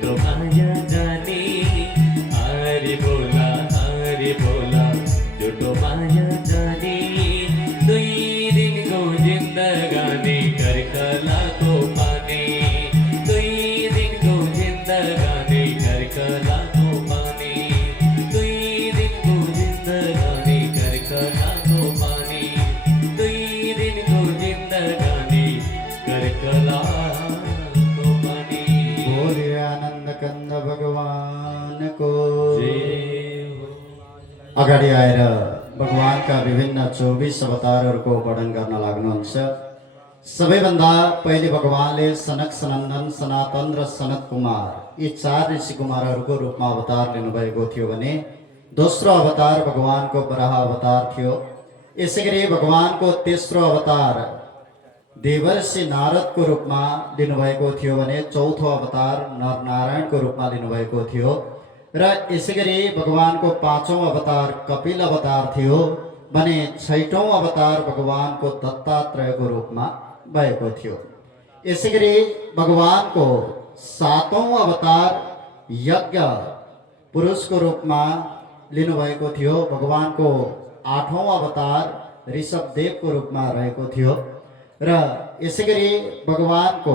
झुटो माया जाने हरि बोला झुटो माया जाने दुई दिनको जिन्दगानी कर्कलाको पानी दुई दिनको जिन्दगानी कर्कलाको पानी दुई दिनको जिन्दगानी कर्कलाको पानी दुई दिनको जिन्दगानी कर्कलाको पानी। बोले आनंद कंद भगवान को। अगाडि आएर भगवानका विभिन्न 24 अवतारहरूको वर्णन गर्न लाग्नुहुन्छ। सबैभन्दा पहिले भगवानले सनक सनन्दन सनातन र सनत कुमार यी 4 ऋषि कुमारहरूको रूपमा अवतार लिनुभएको थियो भने दोस्रो अवतार भगवानको वराह अवतार थियो। यसैगरी भगवानको तेस्रो अवतार देवर्षि नारदको रूपमा लिनुभएको थियो भने चौथो अवतार नरनारायणको रूपमा लिनुभएको थियो र यसैगरी भगवानको पाँचौं अवतार कपिल अवतार थियो भने छैटौं अवतार भगवानको दत्तात्रेयको रूपमा भएको थियो। यसैगरी भगवानको सातौं अवतार यज्ञ पुरुषको रूपमा लिनुभएको थियो। भगवानको आठौं अवतार ऋषभदेवको रूपमा रहेको थियो र यसैगरी भगवानको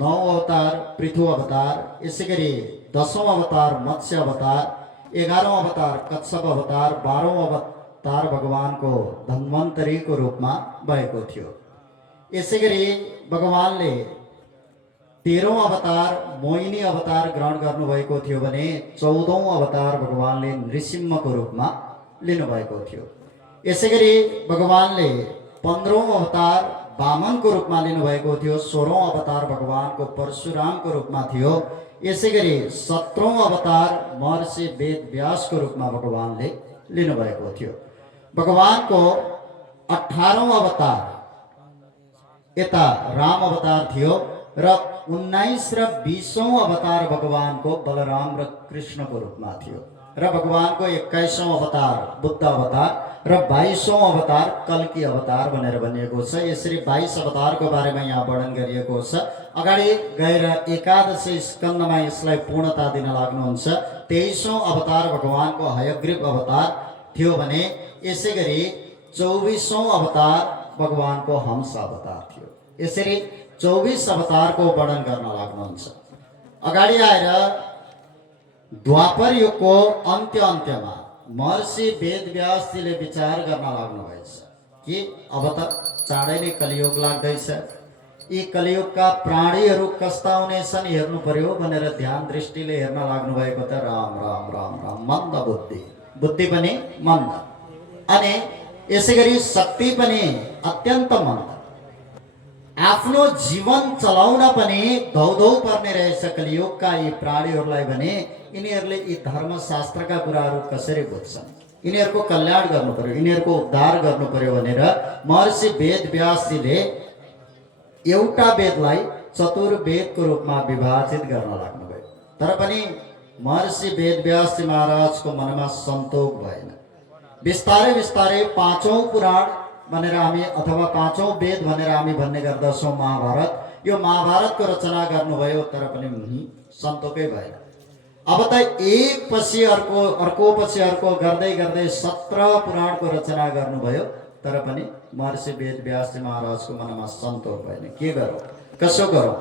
9 अवतार पृथु अवतार, यसैगरी 10औं अवतार मत्स्य अवतार, 11औं अवतार कच्छप अवतार, 12औं अवतार भगवानको धन्वन्तरीको रूपमा भएको थियो। यसैगरी भगवानले 13औं अवतार मोहिनी अवतार ग्रहण गर्नुभएको थियो भने 14औं अवतार भगवानले नृसिंहको रूपमा लिनुभएको थियो। यसैगरी भगवानले 15औं अवतार वामनको रूपमा लिनुभएको थियो। 16औं अवतार भगवानको परशुरामको रूपमा थियो। यसैगरी 17औं अवतार महर्षि वेद व्यासको रूपमा भगवानले लिनुभएको थियो। भगवानको 18औं अवतार यता राम अवतार थियो र 19 र 20औं अवतार भगवानको बलराम र कृष्णको रूपमा थियो र भगवानको 21औं अवतार बुद्ध अवतार र 22औं अवतार कल्की अवतार भनेर भनिएको छ। यसरी 22 अवतारको बारेमा यहाँ वर्णन गरिएको छ। अगाडि गएर एकादशी स्कन्धमा यसलाई पूर्णता दिन लाग्नुहुन्छ। 23औं अवतार भगवानको हयग्रीव अवतार थियो भने यसैगरी 24औं अवतार भगवानको हंस अवतार थियो। यसरी 24 अवतारको वर्णन गर्न लाग्नुहुन्छ। अगाडि आएर द्वापर युगको अन्त्यमा महर्षि वेदव्यासजीले विचार गर्न लाग्नुभएछ कि अब त चाँडै नै कलियुग लाग्दैछ, यी कलियुगका प्राणीहरू कस्ता हुनेछन् हेर्नु पर्यो भनेर ध्यान दृष्टिले हेर्न लाग्नुभएको त राम राम राम राम मन्द बुद्धि पनि मन्द अनि यसैगरी शक्ति पनि अत्यन्त मन्द। आफ्नो जीवन चलाउन पनि धौधौ पर्ने रहेछ कलियुगका यी प्राणीहरूलाई भने यिनीहरूले यी धर्मशास्त्रका कुराहरू कसरी बुझ्छन्, यिनीहरूको कल्याण गर्नु पर्यो, यिनीहरूको उद्धार गर्नु पर्यो भनेर महर्षि वेदव्यासजीले एउटा वेदलाई चतुर्वेदको रूपमा विभाजित गर्न लाग्नुभयो। तर पनि महर्षि वेदव्यासजी महाराजको मनमा सन्तोष भएन। बिस्तारै बिस्तारै पाँचौं पुराण भनेर हामी अथवा पाँचौं वेद भनेर हामी भन्ने गर्दछौँ महाभारत, यो महाभारतको रचना गर्नुभयो तर पनि सन्तोषै भएन। अब त एक पछि अर्को पछि अर्को गर्दै गर्दै 17 पुराणको रचना गर्नुभयो तर पनि महर्षि वेदव्यासजी महाराजको मनमा सन्तोष भएन। के गरौँ, कसो गरौँ,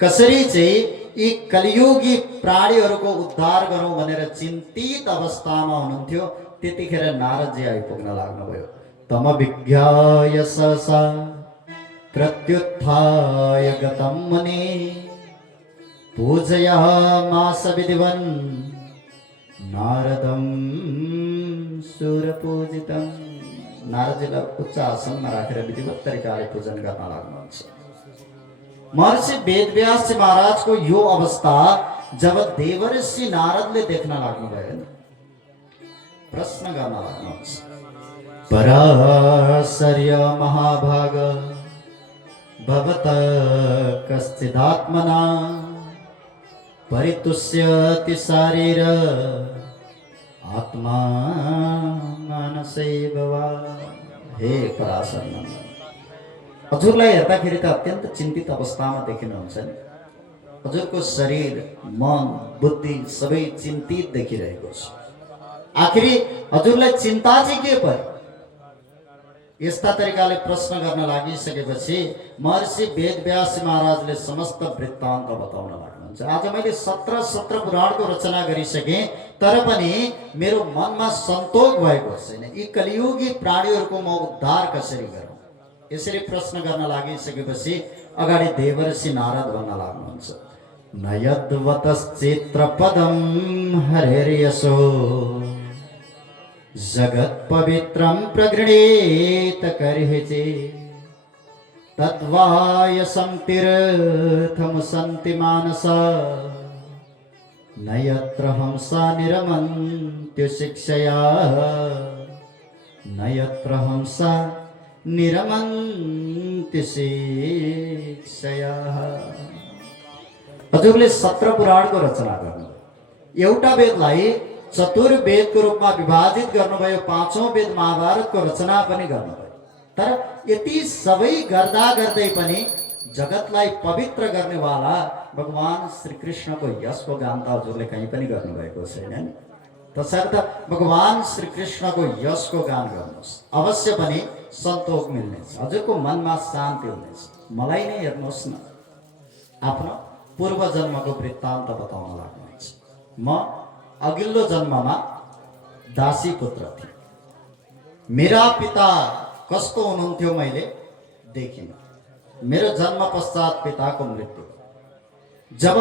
कसरी चाहिँ यी कलियुगी प्राणीहरूको उद्धार गरौँ भनेर चिन्तित अवस्थामा हुनुहुन्थ्यो। त्यतिखेर नारदजी आइपुग्न लाग्नुभयो। तम विज्ञाय सहसा प्रत्युत्थाय गतं मुने पूजयामास विधिवन् नारदं सुरपूजितं। नारदजीलाई उच्च आसनमा राखेर विधिवत तरिकाले पूजन गर्न लाग्नुहुन्छ। महर्षि वेदव्यासजी महाराजको यो अवस्था जब देवर्षि नारदले देख्न लाग्नुभयो प्रश्न गर्न लाग्नुहुन्छ। पराशर्य महाभाग भवत कश्चिदात्मना परितुष्यति शारीर आत्मा मानसैव वा। हे पराशर नन्दन, हजुरलाई हेर्दाखेरि त अत्यन्त चिन्तित अवस्थामा देखिनुहुन्छ नि। हजुरको शरीर मन बुद्धि सबै चिन्तित देखिरहेको छ। आखिरी हजुरलाई चिन्ता चाहिँ के पर्यो? यस्ता तरिकाले प्रश्न गर्न लागिसकेपछि महर्षि वेदव्यास महाराजले समस्त वृत्तान्त बताउन लाग्नुहुन्छ। आज मैले 17 पुराणको रचना गरिसकेँ, तर पनि मेरो मनमा सन्तोष भएको छैन। यी कलियुगी प्राणीहरूको म उद्धार कसरी गरौँ? यसरी प्रश्न गर्न लागिसकेपछि अगाडि देवर्षि नारद भन्न लाग्नुहुन्छ, न यद्वतश्चित्रपदं हरेर्यशो जगत् पवित्रं प्रगृणीत कर्हिचे तद्वायसं तीर्थमुसन्ति मानसा न यत्र हंसा निरमन्त्यो शिक्षया न यत्र हंसा निरमन्त्यो शिक्षया। हजुरले 17 पुराणको रचना गर्नु, एउटा वेदलाई चतुर्वेदको रूपमा विभाजित गर्नुभयो, 5औं वेद महाभारतको रचना पनि गर्नुभयो। तर यति सबै गर्दा गर्दै पनि जगतलाई पवित्र गर्नेवाला भगवान श्री कृष्णको यशको गान त हजुरले कहीँ पनि गर्नुभएको छैन। तसर्थ भगवान श्री कृष्णको यशको गान गर्नुहोस्, अवश्य पनि सन्तोष मिल्नेछ, हजुरको मनमा शान्ति हुनेछ। मलाई नै हेर्नुहोस् न, आफ्नो पूर्व जन्मको वृत्तान्त बताउन लाग्नुहुन्छ। म अघिल्लो जन्ममा दासी पुत्र थिएँ। मेरा पिता कस्तो हुनुहुन्थ्यो मैले देखिनँ। मेरो जन्म पश्चात पिताको मृत्यु। जब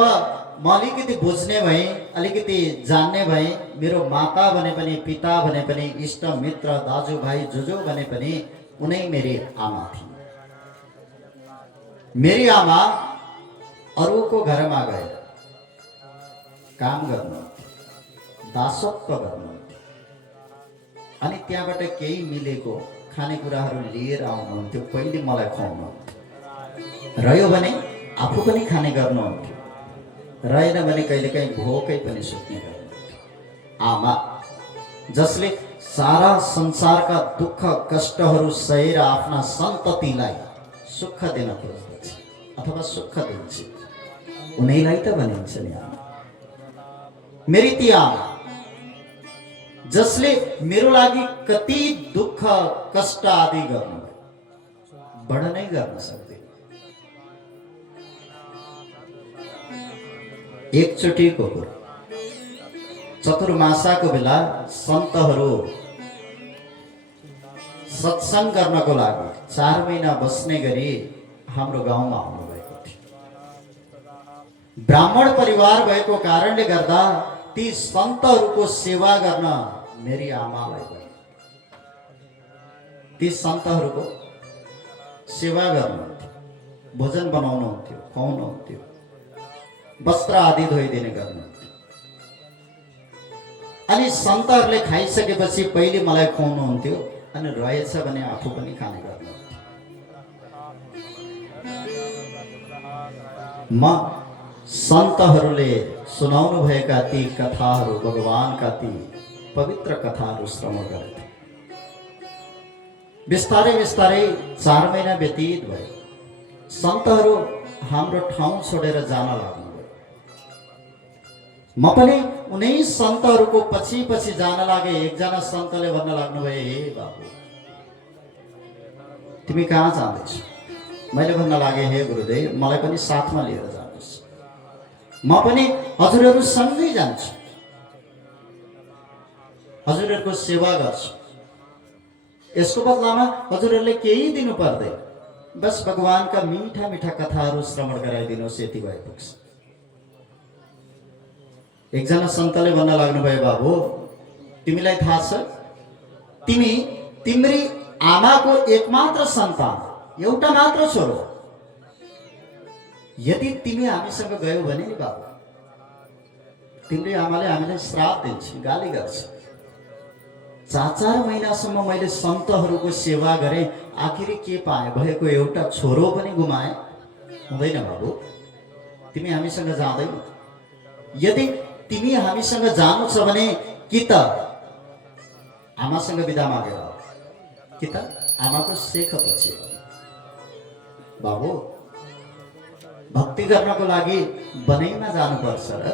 म अलिकति बुझ्ने भएँ, अलिकति जान्ने भएँ, मेरो माता भने पनि पिता भने पनि इष्ट मित्र दाजुभाइ जुजु भने पनि उनै मेरी आमा थिइन्। मेरी आमा अरूको घरमा गएर काम गर्नुहुन्थ्यो, दासत्व गर्नुहुन्थ्यो, अनि त्यहाँबाट केही मिलेको खानेकुराहरू लिएर आउनुहुन्थ्यो, पहिले मलाई खुवाउनुहुन्थ्यो। रह्यो भने आफू पनि खाने गर्नुहुन्थ्यो, रहेन भने कहिलेकाहीँ भोकै पनि सुत्ने गर्नुहुन्थ्यो। आमा जसले सारा संसारका दुःख कष्टहरू सहेर आफ्ना सन्ततिलाई सुख दिन खोज्दछ अथवा सुख दिन्छ, उनीलाई त भनिन्छ नि आमा। मेरी ती आमा जसले मेरो लागि कति दुःख कष्ट आदि गर्नुभयो, वर्णनै गर्न सक्दैन। एकचोटिको कुरो, चतुर्मासाको बेला सन्तहरू सत्सङ्ग गर्नको लागि 4 महिना बस्ने गरी हाम्रो गाउँमा आउनुभएको थियो। ब्राह्मण परिवार भएको कारणले गर्दा ती सन्तहरूको सेवा गर्न मेरी आमालाई भयो। ती सन्तहरूको सेवा गर्नुहुन्थ्यो, भोजन बनाउनुहुन्थ्यो, खुवाउनुहुन्थ्यो, वस्त्र आदि धोइदिने गर्नुहुन्थ्यो। अनि सन्तहरूले खाइसकेपछि पहिले मलाई खुवाउनुहुन्थ्यो, अनि रहेछ भने आफू पनि खाने गर्नुहुन्थ्यो। म सन्तहरूले सुनाउनु भएका ती कथाहरू, भगवानका ती पवित्र कथाहरू श्रवण गर्थे। बिस्तारै बिस्तारै 4 महिना व्यतीत भयो। सन्तहरू हाम्रो ठाउँ छोडेर जान लाग्नुभयो। म पनि उनै सन्तहरूको पछि पछि जान लागे। एकजना सन्तले भन्न लाग्नुभयो, हे बाबु तिमी कहाँ जाँदैछौ? मैले भन्न लागे, हे गुरुदेव मलाई पनि साथमा लिएर जानुहोस्, म पनि हजुरहरू सँगै जान्छु, हजुरहरूको सेवा गर्छु। यसको बदलामा हजुरहरूले केही दिनु पर्दैन, बस भगवानका मीठा मीठा कथाहरू श्रवण गराइदिनुहोस्, यति भए पुग्छ। एकजना सन्तले भन्न लाग्नुभयो, बाबु तिमीलाई थाहा छ, तिमी तिम्री आमाको एकमात्र सन्तान, एउटा मात्र छोरो। यदि तिमी हामीसँग गयौ भने नि बाबु, तिम्री आमाले हामीलाई श्राप दिन्छ, गाली गर्छ। 4 महिनासम्म मैले सन्तहरूको सेवा गरेँ, आखिरी के पाएँ? भएको एउटा छोरो पनि गुमाएँ। हुँदैन बाबु, तिमी हामीसँग जाँदैनौ। यदि तिमी हामीसँग जानु छ भने कि त आमासँग बिदा मागेर आऊ, कि त आमाको सेख पछि। बाबु भक्ति गर्नको लागि बनैमा जानुपर्छ र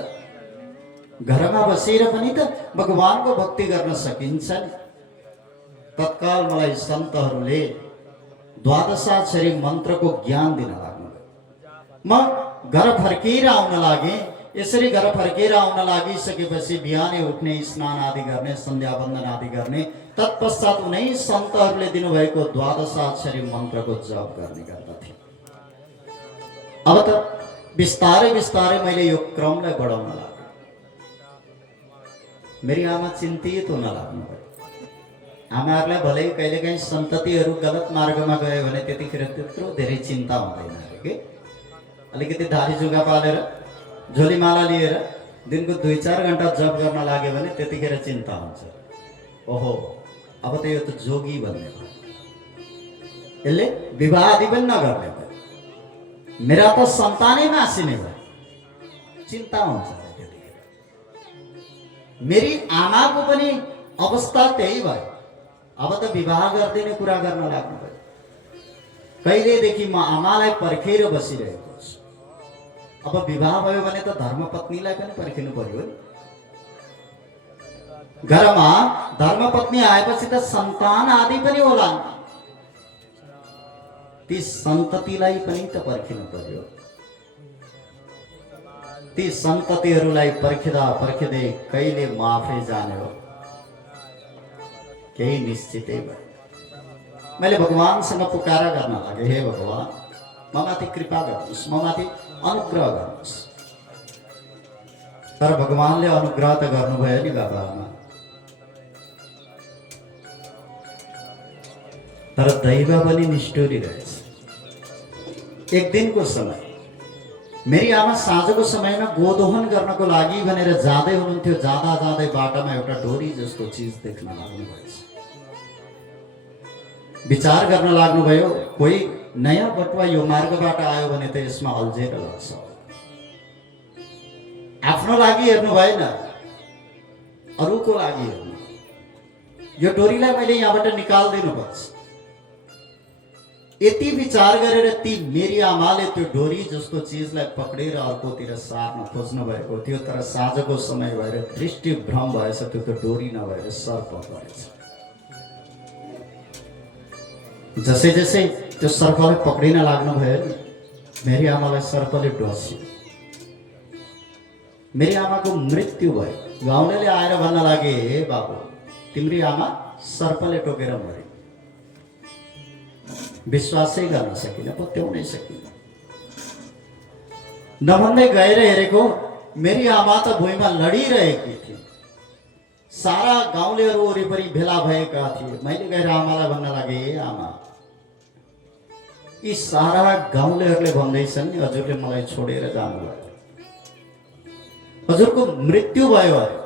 घरमा बसेर पनि त भगवानको भक्ति गर्न सकिन्छ नि। तत्काल मलाई सन्तहरूले द्वादशाक्षरी मन्त्रको ज्ञान दिन लाग्नुभयो। म घर फर्केर आउन लागे। यसरी घर फर्केर आउन लागिसकेपछि बिहानै उठ्ने, स्नान आदि गर्ने, सन्ध्या वन्दन आदि गर्ने, तत्पश्चात उनै सन्तहरूले दिनुभएको द्वादशाक्षरी मन्त्रको जप गर्ने गर्दथे। अब त बिस्तारै बिस्तारै मैले यो क्रमलाई बढाउन लाग्यो। मेरी आमा चिन्तित हुन लाग्नुभयो। आमाहरूलाई भलै कहिलेकाहीँ सन्ततिहरू गलत मार्गमा गयो भने त्यतिखेर त्यत्रो धेरै चिन्ता हुँदैन अरे के। अलिकति धारी जुगा पालेर झोलीमाला लिएर दिनको 2-4 घन्टा जप गर्न लाग्यो भने त्यतिखेर चिन्ता हुन्छ। ओहो, अब त यो त जोगी भन्ने भयो, यसले विवाह आदि पनि नगर्ने भयो, मेरा त सन्तानै नासिने भयो, चिन्ता हुन्छ। त्यतिखेर मेरी आमाको पनि अवस्था त्यही भयो। अब त विवाह गरिदिने कुरा गर्न लाग्नुभयो। कहिलेदेखि म आमालाई पर्खेर बसिरहेको छु। अब विवाह भयो भने त धर्मपत्नीलाई पनि पर्खिनु पर्यो नि। घरमा धर्मपत्नी आएपछि त सन्तान आदि पनि होला, ती सन्ततिलाई पनि त पर्खिनु पर्यो। ती सन्ततिहरूलाई पर्खिँदा पर्खिँदै कहिले म आफै जाने हो, केही निश्चितै भयो। मैले भगवानसँग पुकारा गर्न लागे, हे भगवान, म माथि कृपा गर्नुहोस्, म माथि अनुग्रह गर्नुहोस्। तर भगवानले अनुग्रह त गर्नुभयो नि बाबामा, तर दैव पनि निष्ठुरी रहेछ। एक दिनको समय मेरी आमा साँझको समयमा गोदोहन गर्नको लागि भनेर जाँदै हुनुहुन्थ्यो। जाँदा जाँदै बाटोमा एउटा डोरी जस्तो चिज देख्न लाग्नुभएछ। विचार गर्न लाग्नुभयो, कोही नयाँ बटुवा यो मार्गबाट आयो भने त यसमा अल्झेर लाग्छ। आफ्नो लागि हेर्नु भएन, अरूको लागि हेर्नु। यो डोरीलाई मैले यहाँबाट निकाल्दिनु पर्छ। यति विचार गरेर ती मेरी आमाले त्यो डोरी जस्तो चिजलाई पक्रेर अर्कोतिर सार्न खोज्नु भएको थियो। तर साँझको समय भएर दृष्टि भ्रम भएछ, त्यो त डोरी नभएर सर्प भएछ। जसै जसै त्यो सर्पलाई पक्रिन लाग्नु भयो नि, मेरी आमालाई सर्पले डस्यो। मेरी आमाको मृत्यु भयो। गाउँलेले आएर भन्न लागे, हे बाबु, तिम्री आमा सर्पले टोकेर मरे। विश्वासै गर्न सकिन, पत्याउनै सकिन। नभन्दै गएर हेरेको, मेरी आमा त भुइँमा लडिरहेकी थिए। सारा गाउँलेहरू वरिपरि भेला भएका थिए। मैले गएर आमालाई भन्न लागे, हे आमा, यी सारा गाउँलेहरूले भन्दैछन् नि हजुरले मलाई छोडेर जानुभयो, हजुरको मृत्यु भयो अरे।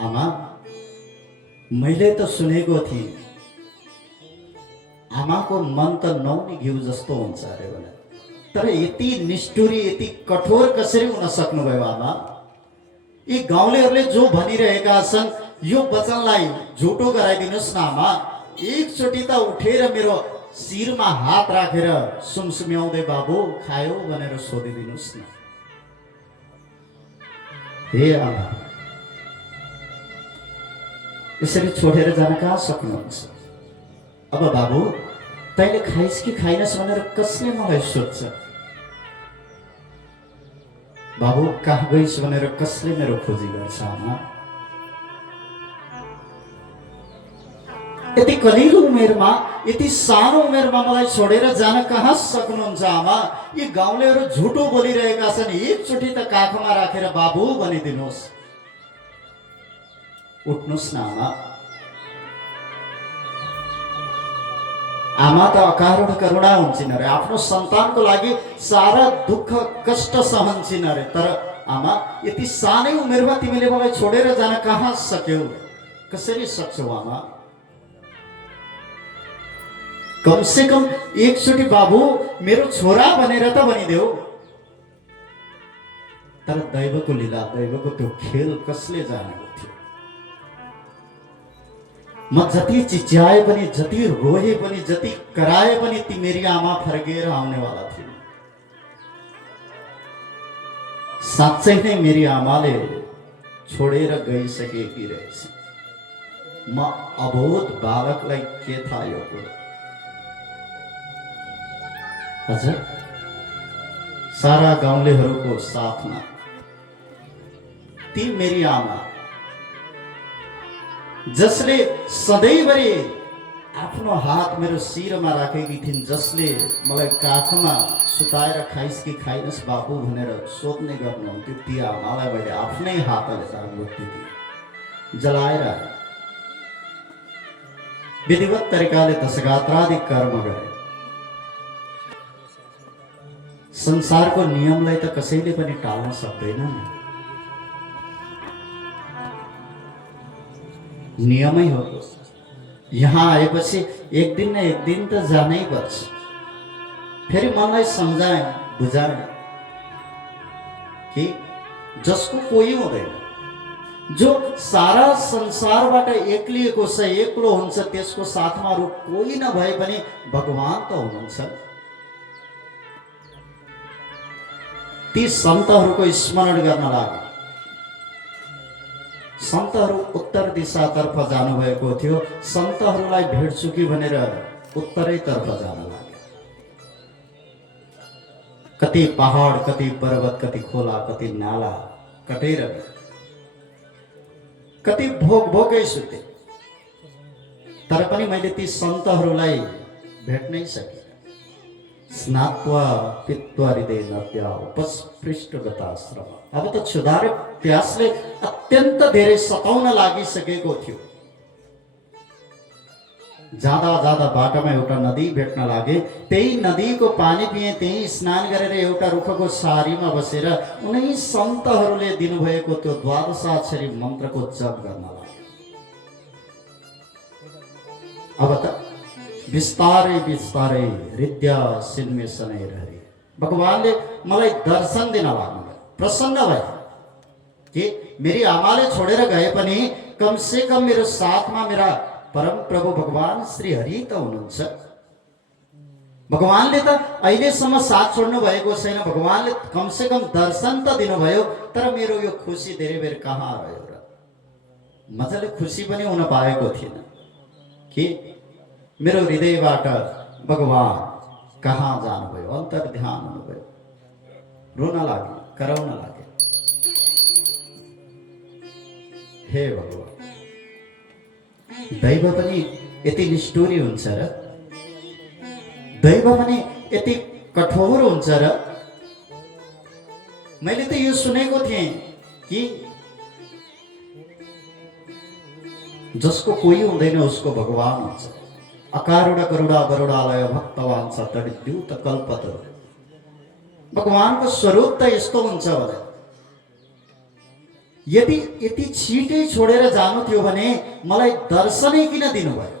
आमा, मैले त सुनेको थिएँ आमाको मन त नौनी घिउ जस्तो हुन्छ अरे भने, तर यति निष्ठुरी, यति कठोर कसरी हुन सक्नुभयो आमा? यी गाउँलेहरूले जो भनिरहेका छन् यो वचनलाई झुटो गराइदिनुहोस् न आमा। एकचोटि त उठेर मेरो शिरमा हात राखेर सुमसुम्याउँदै बाबु खायो भनेर सोधिदिनुहोस् न। हे आमा, यसरी छोडेर जान कहाँ सक्नुहुन्छ? अब बाबु, तैँले खाइस् कि खाइनस् भनेर कसले मलाई सोध्छ? बाबु, कहाँ गइस् भनेर कसले मेरो खोजी गर्छ? आमा, यति कलिलो उमेरमा, यति सानो उमेरमा मलाई छोडेर जान कहाँ सक्नुहुन्छ आमा? यी गाउँलेहरू झुटो बोलिरहेका छन्। एकचोटि त काखमा राखेर बाबु भनिदिनुहोस्। उठ्नुहोस् न आमा। आमा त अकारण करुणा हुन्छन् अरे, आफ्नो सन्तानको लागि सारा दुःख कष्ट सहन्छन् अरे। तर आमा, यति सानै उमेरमा तिमीले मलाई छोडेर जान कहाँ सक्यौ? कसरी सक्छौ आमा? कम से कम एकचोटि बाबु मेरो छोरा भनेर त भनिदेऊ। तर दैवको लीला, दैवको त्यो खेल कसले जानेको थियो? म जति चिच्याए पनि, जति रोए पनि, जति कराए पनि ती मेरी आमा फर्केर आउनेवाला थिए। साँच्चै नै मेरी आमाले छोडेर गइसकेकी रहेछ। म अबोध बालकलाई के थाहा यो कुरो। हजुर, सारा गाउँलेहरूको साथमा ती मेरी आमा जसले सधैँभरि आफ्नो हात मेरो शिरमा राखेकी थिइन्, जसले मलाई काखमा सुताएर खाइस् कि खाइनस् बाबु भनेर सोध्ने गर्नुहुन्थ्यो, ती आमालाई मैले आफ्नै हातले दानबत्ती दिएँ, जलाएर विधिवत तरिकाले दशगात्रादि कर्म गरे। संसारको नियमलाई त कसैले पनि टाल्न सक्दैन नि, नियमै हो। यहाँ आएपछि एक दिन न एक दिन त जानै पर्छ। फेरि मनलाई सम्झाए बुझाए कि जसको कोही हुँदैन, जो सारा संसारबाट एक्लिएको छ, एक्लो हुन्छ, त्यसको साथमा अरू कोही नभए पनि भगवान त हुनुहुन्छ। ती सन्तहरूको स्मरण गर्न लाग्यो। सन्तहरू उत्तर दिशातर्फ जानुभएको थियो। सन्तहरूलाई भेट्छु कि भनेर उत्तरैतर्फ जान लाग्यो। कति पहाड, कति पर्वत, कति खोला, कति नाला कटेर कति भोग भोगै सुते, तर पनि मैले ती सन्तहरूलाई भेट्नै सके। स्नात्वा पित्वा हृदय नद्या उपस्पृष्ट गताश्रम। अब त क्षुधार प्यासले अत्यन्त धेरै सताउन लागिसकेको थियो। जाँदा जाँदा बाटोमा एउटा नदी भेट्न लागे। त्यही नदीको पानी पिए, त्यही स्नान गरेर एउटा रुखको सारीमा बसेर उनै सन्तहरूले दिनुभएको त्यो द्वादशाक्षरी मन्त्रको जप गर्न लागे। अब त बिस्तारै बिस्तारै हृदय सिन्मे सनै रहे। भगवानले मलाई दर्शन दिन लाग्नुभयो। प्रसन्न भयो कि मेरी आमाले छोडेर गए पनि कम से कम मेरो साथमा मेरा परम प्रभु भगवान श्री हरि त हुनुहुन्छ। भगवानले त अहिलेसम्म साथ छोड्नु भएको छैन। भगवानले कम से कम दर्शन त दिनुभयो। तर मेरो यो खुसी धेरै बेर कहाँ रह्यो र? मजाले खुसी पनि हुन पाएको थिएन कि मेरो हृदयबाट भगवान कहाँ जानुभयो, अन्तर ध्यान हुनुभयो। रोन लाग्यो, कराउन लाग्यो। हे भगवान, दैव पनि यति निष्ठुरी हुन्छ र? दैव पनि यति कठोर हुन्छ र? मैले त यो सुनेको थिएँ कि जसको कोही हुँदैन उसको भगवान हुन्छ। अकारुण करुणा गरुडालय भक्तवान स तडिद्युत कल्पत। भगवानको स्वरूप त यस्तो हुन्छ भने यदि यति छिटै छोडेर जानु थियो भने मलाई दर्शनै किन दिनुभयो?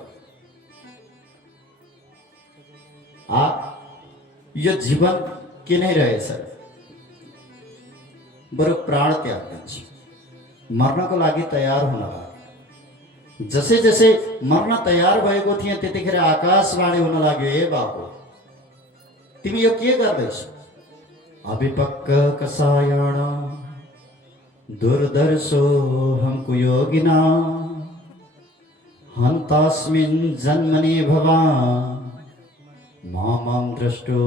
यो जीवन के नै रहेछ? बरु प्राण त्याग दिन्छु, मर्नको लागि तयार हुन लाग्यो। जसै जसै मर्न तयार भएको थिएँ त्यतिखेर आकाशवाणी हुन लाग्यो, हे बाबु तिमी यो के गर्दैछौ? अभिपक्क कसायण दुर्दर्शो हमको योगिना हन्तास्मिन् जन्मनि भवान् मामं दृष्टो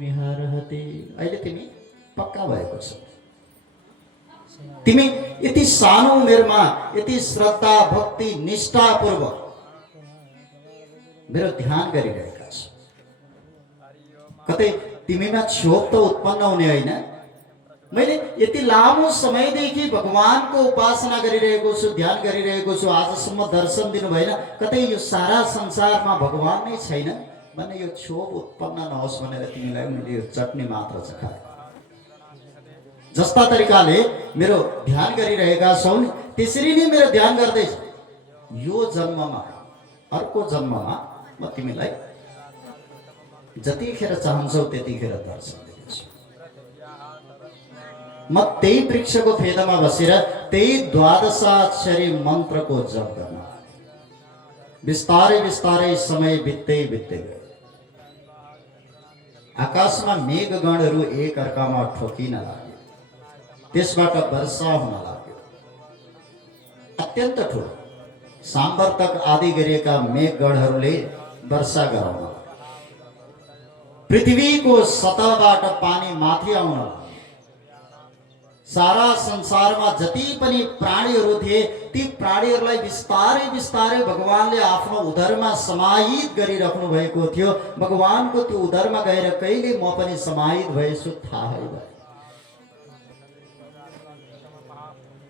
मिहरहति। अहिले तिमी पक्का भएको छौ। तिमी यति सानो उमेरमा यति श्रद्धा भक्ति निष्ठापूर्वक मेरो ध्यान गरिरहेका छौ। कतै तिमीमा क्षोभ त उत्पन्न हुने होइन? मैले यति लामो समयदेखि भगवानको उपासना गरिरहेको छु, ध्यान गरिरहेको छु, आजसम्म दर्शन दिनु भएन। कतै यो सारा संसारमा भगवान नै छैन भन्ने यो क्षोभ उत्पन्न नहोस् भनेर तिमीलाई मैले यो चटनी मात्र चखाए। जस्ता तरिकाले मेरो ध्यान गरिरहेका छौ नि, त्यसरी नै मेरो ध्यान गर्दैछ। यो जन्ममा अर्को जन्ममा म तिमीलाई जतिखेर चाहन्छौ त्यतिखेर दर्शन दिन्छु। म त्यही वृक्षको फेदमा बसेर त्यही द्वादशाक्षरी मन्त्रको जप गर्न। बिस्तारै बिस्तारै समय बित्दै बित्दै गयो। आकाशमा मेघगणहरू एक अर्कामा ठोकिन लागे। त्यसबाट वर्षा हुन लाग्यो। अत्यन्त ठुलो साम्वर्तक आदि गरिएका मेघगणहरूले वर्षा गराउन लाग्यो। पृथ्वीको सतहबाट पानी माथि आउन लाग्यो। सारा संसारमा जति पनि प्राणीहरू थिए ती प्राणीहरूलाई बिस्तारै बिस्तारै भगवानले आफ्नो उदरमा समाहित गरिराख्नु भएको थियो। भगवानको त्यो उदरमा गएर कहिले म पनि समाहित भएछु थाहै भएन।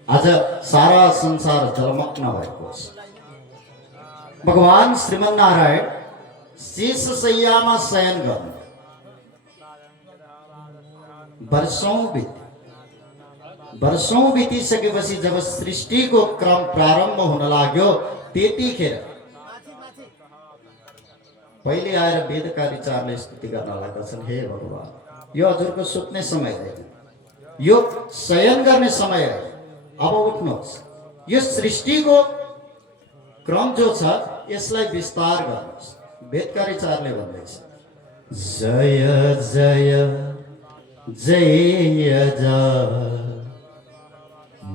आज सारा संसार जलमग्न भएको छ। भगवान श्रीमन्नारायण शेषशय्यामा शयन गर्नु वर्षौं बितिसकेपछि जब सृष्टिको क्रम प्रारम्भ हुन लाग्यो त्यतिखेर पहिले आएर वेदका ऋचारले स्तुति गर्न लागेका छन्, हे भगवान यो हजुरको सुत्ने समय होइन, यो शयन गर्ने समय हो, अब उठ्नुहोस्, यो सृष्टिको क्रम जो छ यसलाई विस्तार गर्नुहोस्। वेदका ऋचारले भन्दैछ जय जय जय जय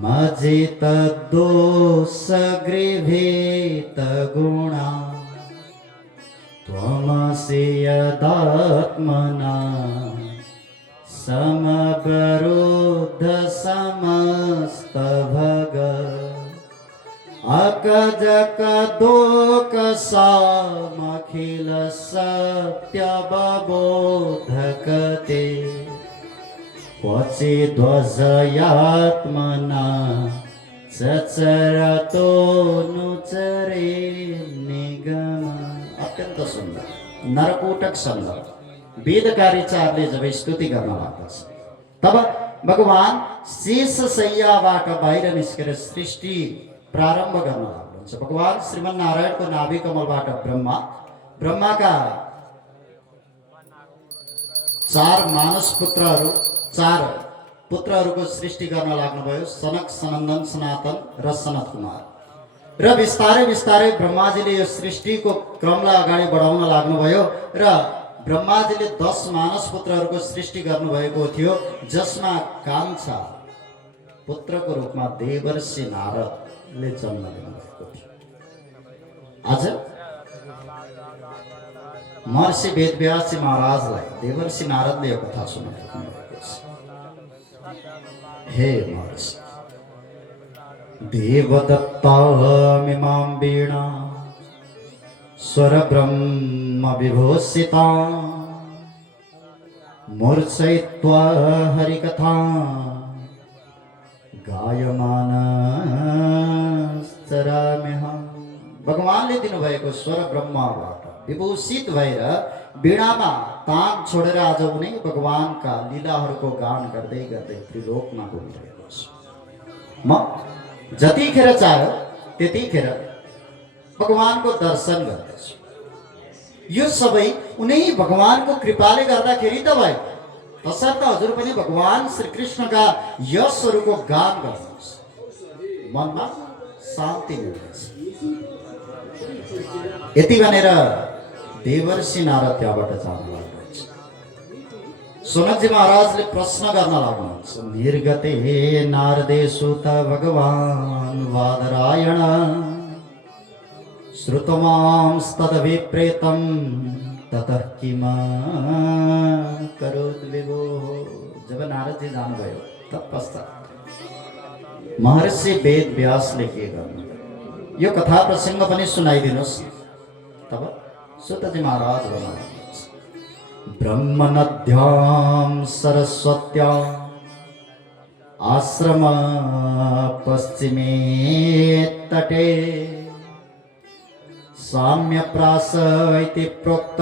मजित दोष गृभीत गुणा त्वमसि यदात्मना समवरुद्ध समस्त भग अकजक दोक सामखिल सत्यवबोधकते क्वचिद्वजयात्मना चचरतो नुचरे निगम। अत्यन्त सुन्दर नरकोटक सुन्दर वेदका ऋचारले जब स्तुति गर्न लाग्दछ तब भगवान शेषशय्याबाट बाहिर निस्केर सृष्टि प्रारम्भ गर्न लाग्नुहुन्छ। भगवान श्रीमन्नारायणको नाभि कमलबाट ब्रह्माका 4 मानस पुत्रहरू 4 पुत्रहरूको सृष्टि गर्न लाग्नुभयो, सनक सनन्दन सनातन र सनत कुमार। र बिस्तारै बिस्तारै ब्रह्माजीले यो सृष्टिको क्रमलाई अगाडि बढाउन लाग्नुभयो र ब्रह्माजीले 10 मानस पुत्रहरूको सृष्टि गर्नुभएको थियो, जसमा कान्छा पुत्रको रूपमा देवर्षि नारदले जन्म लिनुभएको थियो। आज महर्षि वेदव्यासजी महाराजलाई देवर्षि नारदले यो कथा सुनाउनु भएको छ। हे महर्षि देवदत्तामिमां वीणा स्वर ब्रह्म विभूषिता मूर्छयित्वा हरिकथा गायमानश्चराम्यहम्। भगवानले दिनुभएको स्वर ब्रह्मबाट विभूषित भएर वीणामा तान छोडेर आज उनी भगवानका लीलाहरूको गान गर्दै गर्दै त्रिलोकमा घुमिरहेको छु। म जतिखेर चाह्यो त्यतिखेर भगवानको दर्शन गर्दछु। यो सबै उनी भगवानको कृपाले गर्दाखेरि त भयो। तसर्थ हजुर पनि भगवान श्रीकृष्णका यशहरूको गान गर्नुहोस्, मनमा शान्ति मिल्दछ। यति भनेर देवर्षि नारद त्यहाँबाट जानु लाग्नुहुन्छ। सनकजी महाराजले प्रश्न गर्न लाग्नुहुन्छ, निर्गते नारदेषु त भगवान वादरायण श्रुतमांस्तदभिप्रेतं ततः किम करोत् विभो। जब नारद जी जानुभयो तत्पश्चात महर्षि वेद व्यासले के गर्नु, यो कथा प्रसङ्ग पनि सुनाइदिनुहोस्। तब सुतजी महाराज भन्नुहुन्छ, ब्रह्मनद्यां सरस्वत्यां आश्रम पश्चिमे तटे साम्यप्रास इति प्रोक्त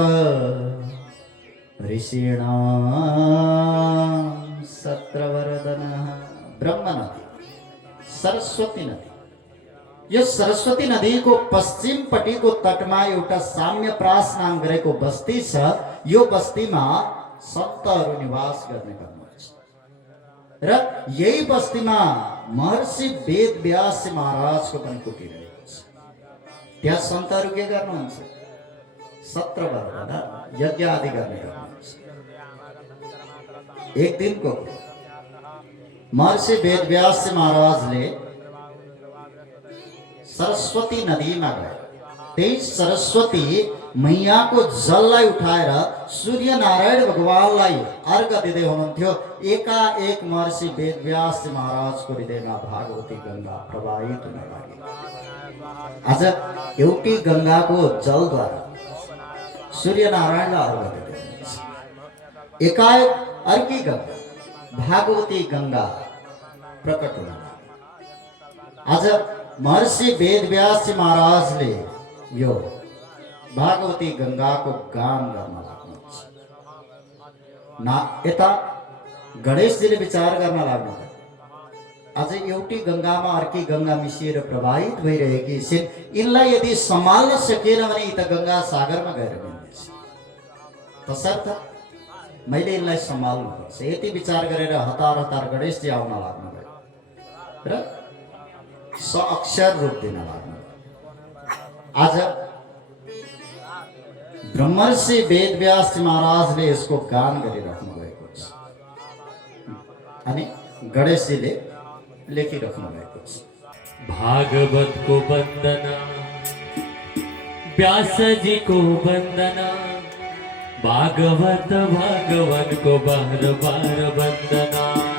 ऋषीणां सत्रवरदनः। ब्रह्मनदी सरस्वती नदी, यो सरस्वती नदीको पश्चिमपट्टिको तटमा एउटा साम्यप्रास नाम गरेको बस्ती छ। यो बस्तीमा सन्तहरू निवास गर्ने गर्नुहुन्छ र यही बस्तीमा महर्षि वेदव्यास महाराजको पनि कुटी रहेको छ। त्यहाँ सन्तहरू के गर्नुहुन्छ, सत्रवरदन यज्ञ आदि गर्ने गर्नुहुन्छ। एक दिनको महर्षि वेदव्यास महाराजले सरस्वती नदीमा गए। त्यही सरस्वती मैयाको जललाई उठाएर सूर्य नारायण भगवानलाई अर्घ दिँदै हुनुहुन्थ्यो। एकाएक महर्षि वेदव्यास महाराजको हृदयमा भागवती गंगा प्रवाहित हुन लाग्यो। आज एउटै गंगाको जलद्वारा सूर्य नारायणलाई अर्घ दिँदै हुनुहुन्छ। एकाएक अर्की गंगा भागवती गंगा प्रकट हुन लाग्यो। आज महर्षि वेदव्यास महाराजले यो भागवती गंगाको गान गर्न लाग्नुहुन्छ। ना यता गणेशजीले विचार गर्न लाग्नु, आज एउटै गंगामा अर्की गंगा मिसिएर प्रवाहित भइरहेकी छिन्, यिनलाई यदि सम्हाल्न सकेन भने यी त गंगा सागरमा गएर मिल्नेछ, तसर्थ मैले यिनलाई सम्हाल्नुपर्छ। यति विचार गरेर हतार हतार गणेशजी आउन लाग्नुभयो र अक्षर रूप दिन लाग्नुभयो। आज ब्रह्मर्षि वेदव्यास महाराजले यसको गान गरिराख्नु भएको छ अनि गणेशजीले लेखिराख्नु भएको छ। भागवत को वंदना, व्यास जी को वंदना, भागवत भगवान को बार बार वंदना।